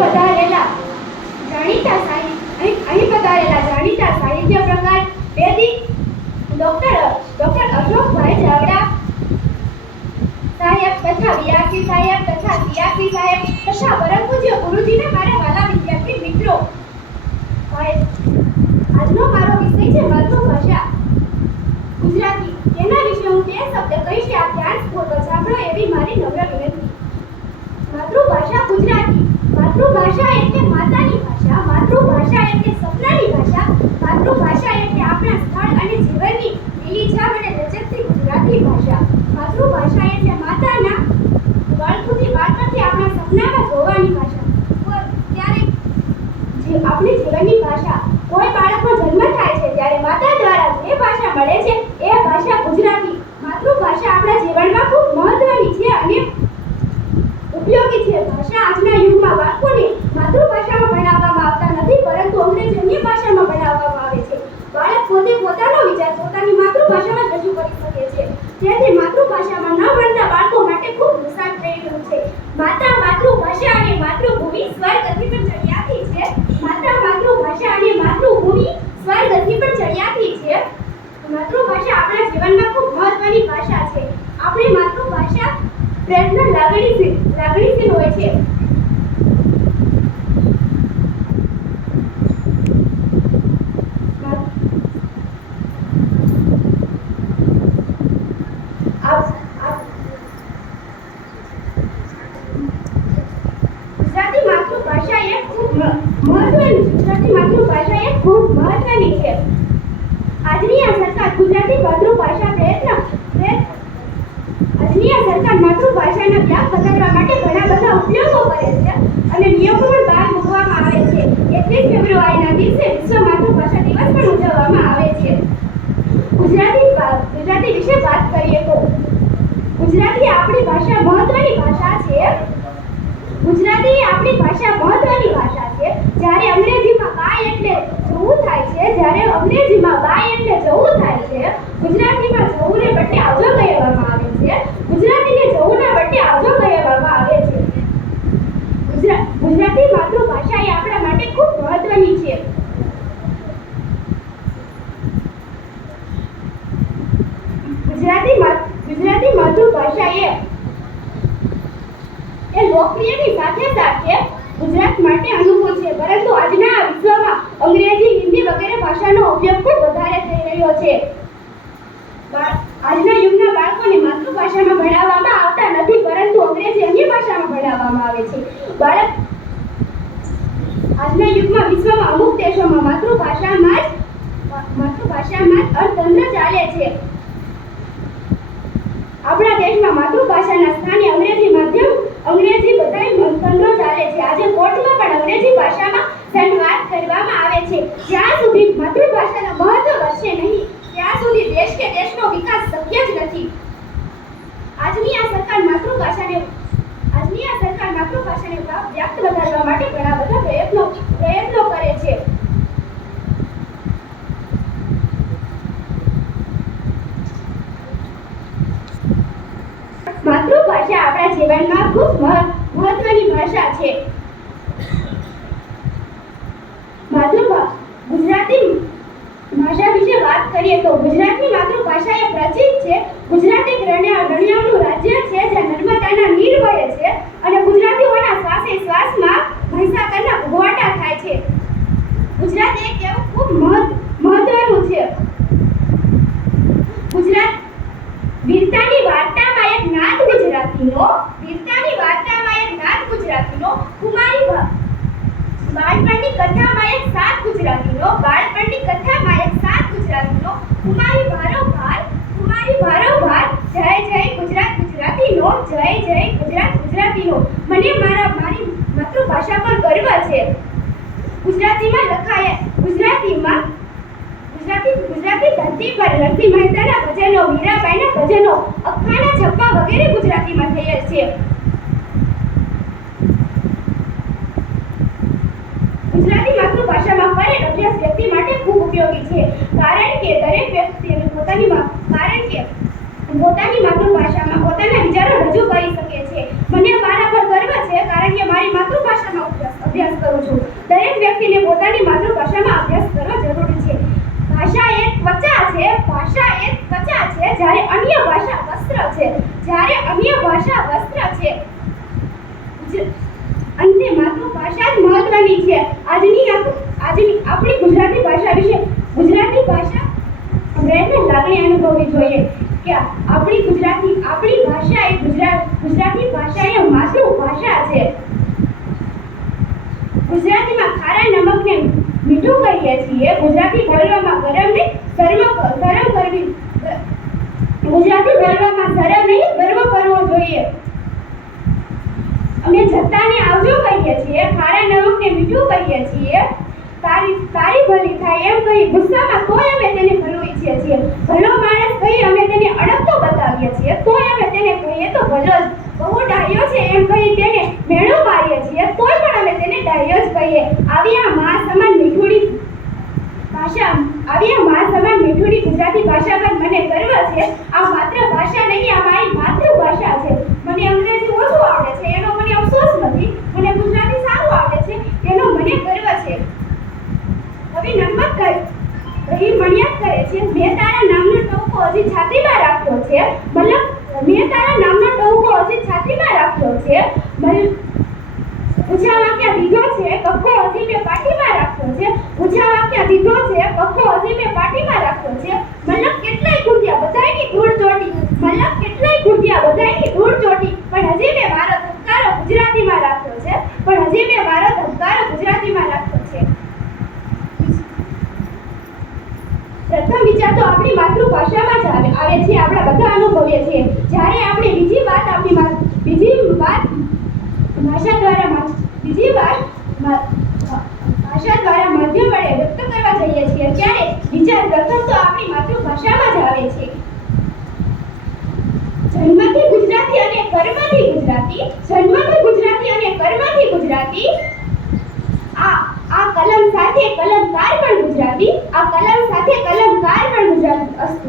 પધારેલા જાણીતા સાહિત્ય પ્રકાર વેદી ડોક્ટર અશોકભાઈ ચાવડા સાહેબ તથા વ્યાસી સાહેબ તથા સિયાસી સાહેબ તથા પરમ પૂજ્ય ગુરુજીના મારા વાલા વિદ્યાર્થી મિત્રો, આજનો મારો વિષય છે માતૃભાષા ગુજરાતી. તેના વિશે હું બે શબ્દ કહીશ. આપ ધ્યાનપૂર્વક સાંભળો એવી મારી નમ્ર વિનંતી. માતૃભાષા ગુજરાતી. માતૃભાષા એટલે માતાની ભાષા. માતૃભાષા એટલે સપનાની ભાષા. માતૃભાષા એટલે આપણા સ્થળ અને જીવનની લીલીછાપ અને રજતથી ગુજરાતી ભાષા. માતૃભાષા એટલે માતાના ગળથી બાળપણથી આપણા સપનામાં જોવાની ભાષા. ત્યારે આપણી જીવનની ભાષા. કોઈ બાળકનો જન્મ થાય છે ત્યારે માતા દ્વારા જે ભાષા મળે છે એ ભાષા ગુજરાતી. માતૃભાષા આપણા જીવનમાં ખૂબ મહત્વની છે અને ઉપયોગી છે. ભાષા આજના યુગમાં બાળકોને માતૃભાષામાં ભણાવવામાં આવતા નથી, પરંતુ અંગ્રેજી અન્ય ભાષામાં ભણાવવામાં આવે છે. બાળક પોતે પોતાનો વિચાર પોતાની માતૃભાષામાં જ રજૂ કરી શકે છે. તેથી માતૃભાષામાં ન ભણતા બાળકો માટે ખૂબ નુકસાન થઈ રહ્યું છે. માતા માતૃભાષા અને માતૃભૂમિ સ્વર્ગથી પણ ચડિયાતી છે. માતા માતૃભાષા અને માતૃભૂમિ સ્વર્ગથી પણ ચડિયાતી છે. માતૃભાષા આપણા જીવનમાં ખૂબ મહત્વની ભાષા છે. આપણી માતૃભાષા પ્રેમના લાગણીશીલ હોય છે. ગુજરાતી માતૃભાષા એ ખૂબ મહત્વની છે. આજની આ સરકાર ગુજરાતી માતૃભાષા માતૃભાષાના વ્યાપ વધારવા માટે ઘણા બધા ઉપયોગો કરે છે અને નિયમો પણ બહાર મૂકવામાં આવે છે. 21 ફેબ્રુઆરીના દિવસે વિશ્વ માતૃભાષા દિવસ પણ ઉજવવામાં આવે છે. ગુજરાતી વિશે વાત કરીએ તો ગુજરાતી આપણી ભાષા મહત્વની ભાષા છે. ગુજરાતી આપણી ભાષા મહત્વની ભાષા છે. જ્યારે અંગ્રેજીમાં બાય એટલે જવું થાય છે, ગુજરાતીમાં જવુંને બદલે આવજો કહેવામાં આવે છે. ગુજરાતીને જવુંના બદલે આવજો કહેવામાં આવે છે. ગુજરાતી માતૃભાષા એ આપણા માટે ખૂબ મહત્વની છે. ગુજરાતી માતૃભાષા એ લોકપ્રિયની સાથે સાથે ગુજરાત માટે અનુકૂળ છે, પરંતુ આજના વિશ્વમાં અંગ્રેજી, હિન્દી વગેરે ભાષાનો ઉપયોગ ખૂબ વધારે થઈ રહ્યો છે. આજના યુગના બાળકોને માતૃભાષામાં ભણાવવામાં આવતા નથી, પરંતુ અંગ્રેજી અન્ય ભાષામાં ભણાવવામાં આવે છે. આજના યુગમાં વિશ્વમાં અમુક દેશોમાં માતૃભાષામાં જ અર્થતંત્ર ચાલે છે. આપણા દેશમાં માતૃભાષાના સ્થાને અંગ્રેજી બધાય તંત્રો ચાલે છે. આજે કોર્ટમાં પણ અંગ્રેજી ભાષામાં સંવાદ કરવામાં આવે છે. જ્યાં સુધી માતૃભાષાનું મહત્વ વધશે નહીં ત્યાં સુધી દેશ કે દેશનો વિકાસ શક્ય જ નથી. આજની આ સરકાર માતૃભાષાને વ્યાપ્ત વધારવા માટે ઘણા બધા પ્રયત્નો કરે છે. માતૃભાષા આપણા જીવનમાં ખૂબ મહત્વની ભાષા છે. ગુજરાતી ભાષા વિશે વાત કરીએ તો ગુજરાતની માતૃભાષા એ પ્રાચીન છે. ગુજરાત એક રણિયામણું રાજ્ય છે જ્યાં નર્મદાના નીર વહે છે અને ગુજરાતીઓના શ્વાસે શ્વાસમાં મહીસાગરના ભોગવાટા થાય છે. ગુજરાત એક એવું ખૂબ મહત્વનું છે. ગુજરાત વીરતાની વાર્તામાં એક નાદ ગુજરાતીનો કુમારી બાળપણની કથામાં એક સાત ગુજરાતીનો કુમારી ભારોભાર જય જય ગુજરાત ગુજરાતીનો મને મારી માતૃભાષા પર ગર્વ છે. ગુજરાતી ધરતી પર નરસિંહ મહેતાના ભજનો, મીરાબાઈના ભજનો, અખાના છપ્પા વગેરે ગુજરાતીમાં થયેલ છે. ગુજરાતી માતૃભાષામાં કરેલ અભ્યાસ વ્યક્તિ માટે ખૂબ ઉપયોગી છે, કારણ કે દરેક વ્યક્તિને પોતાની માતૃભાષામાં પોતાના વિચારો રજૂ કરી શકે છે. મને મારા પર ગર્વ છે કારણ કે મારી માતૃભાષામાં અભ્યાસ મહત્વની છે. આજની આપણી ગુજરાતી ભાષા વિશે ગુજરાતી ભાષા હૃદયને લાગણી અનુભવવી જોઈએ કે આપણી ભાષા એ ગુજરાતી ભાષા એ માતૃભાષા છે. ગુજરાતીમાં ખારા નમકને મીઠું કહીએ છીએ. ગુજરાતી બોલવામાં ગુજરાતી બોલવામાં શરમ નહીં, ગર્વ કરવો જોઈએ. અમે જતાને આવજો કહીએ છીએ, ખારા નમકને મીઠું કહીએ છીએ. તારી ભલી થાય એમ કહી ગુસ્સામાં તોય અમે તેને ભલું ઈચ્છીએ છીએ. ભલો માણસ કહી અમે તેને અડકતો બતાવીએ છીએ, તોય અમે તેને કહીએ તો ભલો જ. બહુ ડાહ્યો છે એમ કહી તેને મેળો મારીએ છીએ, તોય પણ અમે તેને ડાહ્યો જ કહીએ. આવી આ મા સમાન મીઠુડી ગુજરાતી ભાષા પર મને ગર્વ છે. આ માત્ર ભાષા નહીં, આ મારી માતૃભાષા છે. મને અંગ્રેજી ઓછું આવડે છે એનો મને અફસોસ નથી, મને ગુજરાતી સારું આવડે છે એનો મને ગર્વ છે. હવે નમત કહી મણિયાત કરે છે, મેં તારા નામનો ટહુકો હજી છાતીમાં રાખ્યો છે. મતલબ મેં તારા નામનો ટહુકો હજી છાતીમાં રાખ્યો છે. ઊંચા વાક્ય દીધો છે, કક્કો હજી મેં પાટીમાં રાખ્યો છે. ઊંચા વાક્ય દીધો છે, કક્કો હજી મેં પાટીમાં રાખ્યો છે. મતલબ કેટલાય કુંડિયા બધાયની ધૂળ ચોટી, પણ હજી મેં મારો ધબકારો ગુજરાતીમાં રાખ્યો છે. પ્રથમ વિચાર તો આપણી માતૃભાષામાં જ આવે છે. આપણે બધા અનુભવીએ છીએ. જ્યારે આપણે બીજી વાત ભાષા દ્વારા માધ્યમ વડે વ્યક્ત કરવા જઈએ છીએ ત્યારે વિચાર પ્રથમ તો આપણી માતૃભાષામાં જ આવે છે. જન્મથી ગુજરાતી અને કર્મથી ગુજરાતી. આ કલમ સાથે કલમકાર પણ ગુજરાતી. અસ્તુ.